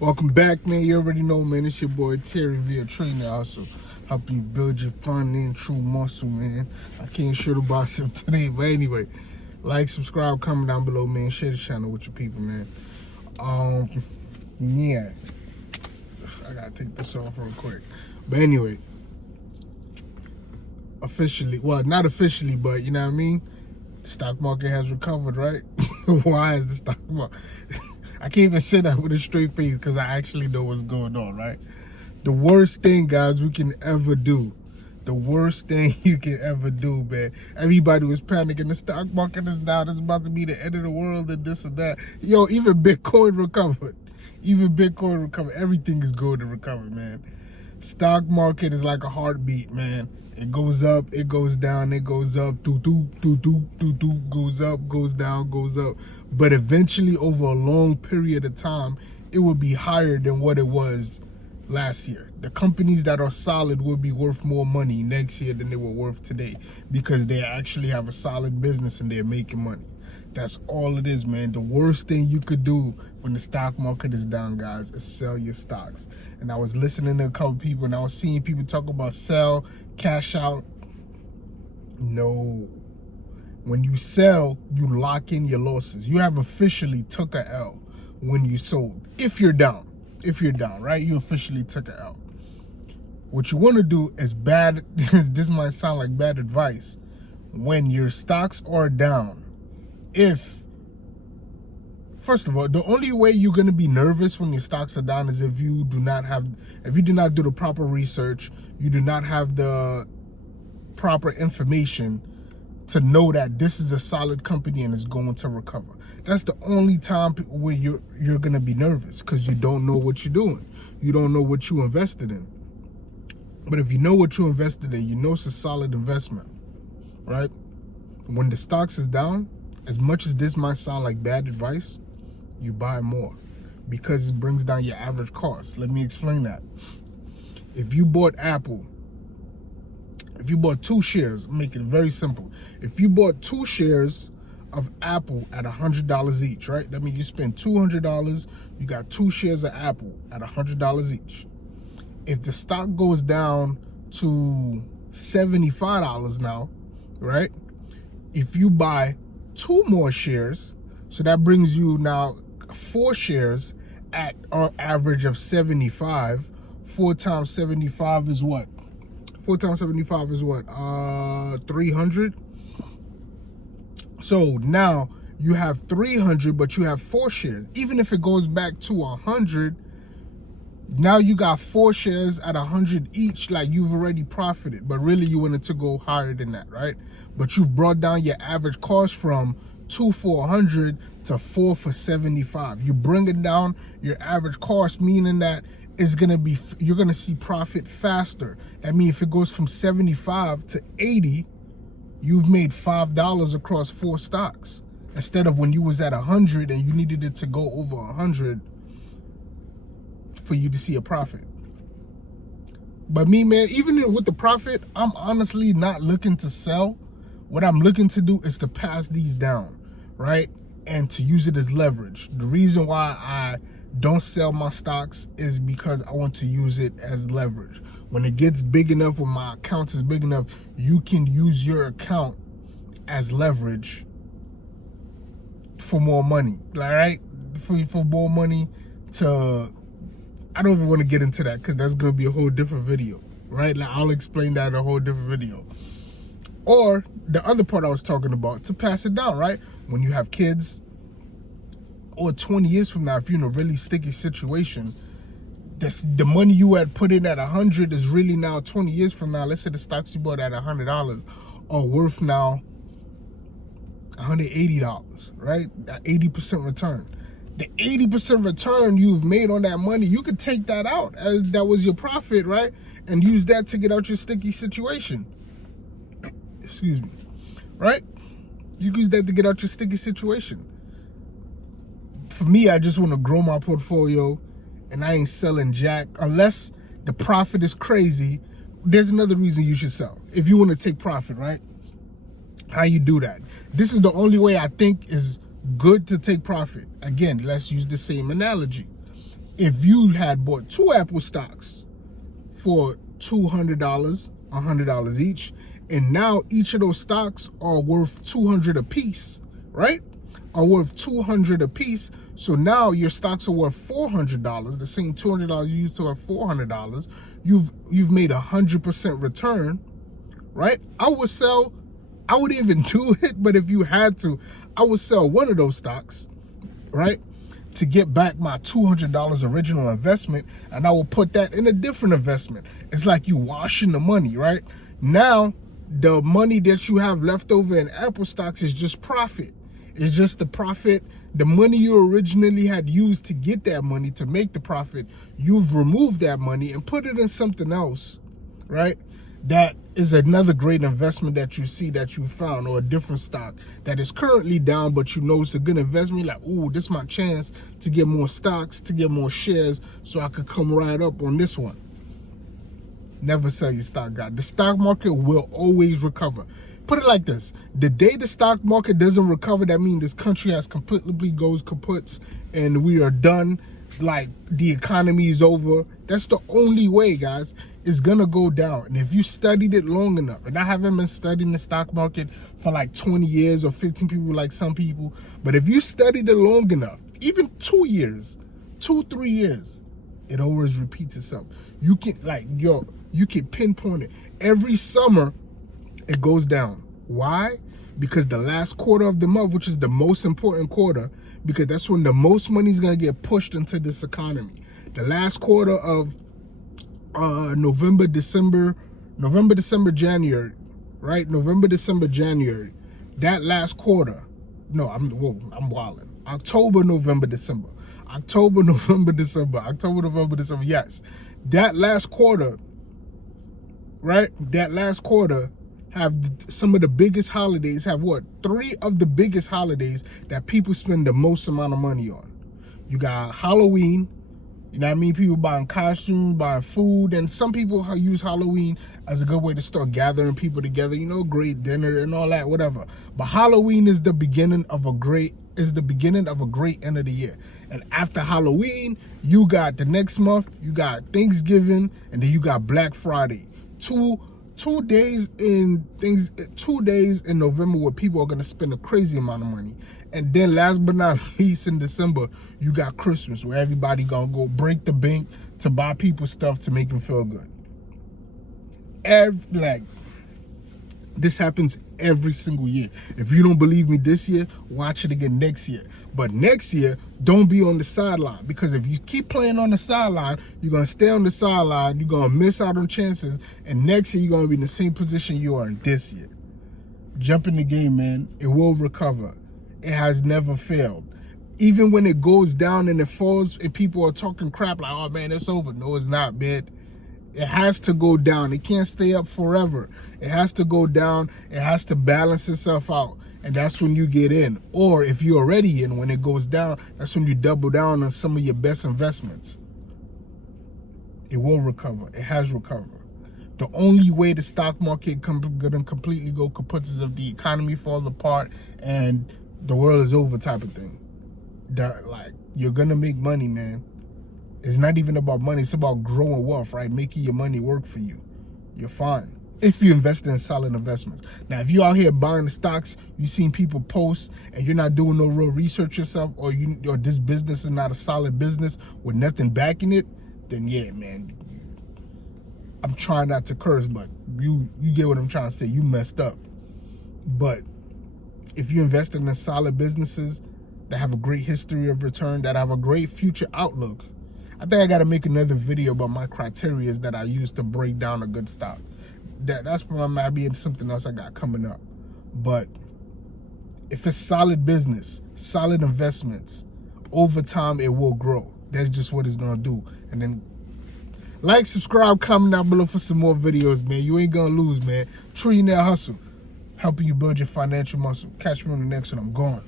Welcome back, man. You already know, man. It's your boy Terry via Trainer. Also help you build your financial muscle, man. I can't show the bicep today, but anyway, like, subscribe, comment down below, man. Share the channel with your people, man. Yeah, I gotta take this off real quick. But anyway, officially, well, not officially, but you know what I mean. The stock market has recovered, right? Why is the stock market? I can't even say that with a straight face because I actually know what's going on, right? The worst thing, guys, we can ever do. The worst thing you can ever do, man. Everybody was panicking. The stock market is down. It's about to be the end of the world and this and that. Yo, even Bitcoin recovered. Even Bitcoin recovered. Everything is going to recover, man. Stock market is like a heartbeat, man. It goes up, it goes down, it goes up, goes up, goes down, goes up. But eventually, over a long period of time, it will be higher than what it was last year. The companies that are solid will be worth more money next year than they were worth today because they actually have a solid business and they're making money. That's all it is, man. The worst thing you could do when the stock market is down, guys, is sell your stocks. And I was listening to a couple people and I was seeing people talk about sell, cash out. No. When you sell, you lock in your losses. You have officially took a L when you sold. If you're down, right? You officially took a L. What you want to do is bad, this might sound like bad advice. When your stocks are down, first of all, the only way you're going to be nervous when your stocks are down is if you do not do the proper research, you do not have the proper information to know that this is a solid company and is going to recover. That's the only time where you're going to be nervous because you don't know what you're doing. You don't know what you invested in. But if you know what you invested in, you know it's a solid investment, right? When the stocks is down, as much as this might sound like bad advice, you buy more because it brings down your average cost. Let me explain that. If you bought Apple, if you bought 2 shares, make it very simple. If you bought 2 shares of Apple at $100 each, right? That means you spend $200, you got 2 shares of Apple at $100 each. If the stock goes down to $75 now, right? If you buy 2 more shares, so that brings you now 4 shares at our average of 75. 4 times 75 is what? 4 times 75 is what? 300. So now you have 300, but you have 4 shares. Even if it goes back to 100, now you got 4 shares at 100 each. Like, you've already profited, but really you wanted to go higher than that, right? But you've brought down your average cost from 2 for 100 to 4 for 75. You bring it down your average cost, meaning that you're gonna see profit faster. That means if it goes from 75 to 80, you've made $5 across 4 stocks instead of when you was at 100 and you needed it to go over 100 for you to see a profit. But me, man, even with the profit, I'm honestly not looking to sell. What I'm looking to do is to pass these down, right? And to use it as leverage. The reason why I don't sell my stocks is because I want to use it as leverage. When it gets big enough, when my account is big enough, you can use your account as leverage for more money, all right? For more money to, I don't even want to get into that because that's going to be a whole different video, right? Like, I'll explain that in a whole different video. Or the other part I was talking about, to pass it down, right? When you have kids, or 20 years from now, if you're in a really sticky situation, the money you had put in at 100 is really now 20 years from now. Let's say the stocks you bought at $100 are worth now $180, right? That 80% return. The 80% return you've made on that money, you could take that out as that was your profit, right? And use that to get out your sticky situation. Excuse me, right? You use that to get out your sticky situation. For me, I just want to grow my portfolio and I ain't selling jack unless the profit is crazy. There's another reason you should sell. If you want to take profit, right? How you do that? This is the only way I think is good to take profit. Again, let's use the same analogy. if you had bought 2 Apple stocks for $200, $100 each, and now each of those stocks are worth $200 a piece, right? Are worth $200 a piece. So now your stocks are worth $400. The same $200 you used to have $400. You've made 100% return, right? I wouldn't even do it, but if you had to, I would sell one of those stocks, right, to get back my $200 original investment, and I will put that in a different investment. It's like you washing the money, right? Now, the money that you have left over in Apple stocks is just profit. It's just the profit, the money you originally had used to get that money, to make the profit. You've removed that money and put it in something else, right? That is another great investment that you see that you found, or a different stock that is currently down, but you know it's a good investment. You're like, ooh, this is my chance to get more stocks, to get more shares, so I could come right up on this one. Never sell your stock, guys. The stock market will always recover. Put it like this: the day the stock market doesn't recover, that means this country has completely goes kaputs and we are done. Like, the economy is over. That's the only way, guys. It's gonna go down. And if you studied it long enough, and I haven't been studying the stock market for like 20 years or 15 people like some people, but if you studied it long enough, even 2 years, 2-3 years, it always repeats itself. You can, like, you can pinpoint it. Every summer, it goes down. Why? Because the last quarter of the month, which is the most important quarter, because that's when the most money is going to get pushed into this economy. The last quarter of November, December, January, right? November, December, January. That last quarter. No, I'm wilding. October, November, December. October, November, December. October, November, December. Yes. That last quarter, right? That last quarter have some of the biggest holidays, have what? 3 of the biggest holidays that people spend the most amount of money on. You got Halloween, you know what I mean? People buying costumes, buying food, and some people use Halloween as a good way to start gathering people together, you know, great dinner and all that, whatever. But Halloween is the beginning of a great end of the year. And after Halloween, you got the next month, you got Thanksgiving, and then you got Black Friday. Two days in November where people are going to spend a crazy amount of money. And then last but not least, in December, you got Christmas, where everybody going to go break the bank to buy people stuff to make them feel good. This happens every single year. If you don't believe me this year, watch it again next year. But next year, don't be on the sideline, because if you keep playing on the sideline, you're going to stay on the sideline, you're going to miss out on chances, and next year you're going to be in the same position you are in this year. Jump in the game, man. It will recover. It has never failed. Even when it goes down and it falls and people are talking crap like, oh man, it's over. No, it's not, man. It has to go down. It can't stay up forever. It has to go down. It has to balance itself out. And that's when you get in. Or if you're already in, when it goes down, that's when you double down on some of your best investments. It will recover. It has recovered. The only way the stock market gonna completely go kaput is if the economy falls apart and the world is over, type of thing. Like, you're gonna make money, man. It's not even about money. It's about growing wealth, right? Making your money work for you. You're fine if you invest in solid investments. Now, if you're out here buying the stocks, you've seen people post and you're not doing no real research yourself, or this business is not a solid business with nothing backing it, then yeah, man, I'm trying not to curse, but you get what I'm trying to say. You messed up. But if you invest in solid businesses that have a great history of return, that have a great future outlook, I think I got to make another video about my criteria that I use to break down a good stock. That's probably might be something else I got coming up. But if it's solid business, solid investments, over time it will grow. That's just what it's going to do. And then like, subscribe, comment down below for some more videos, man. You ain't going to lose, man. Trillionaire Hustle, helping you build your financial muscle. Catch me on the next one. I'm gone.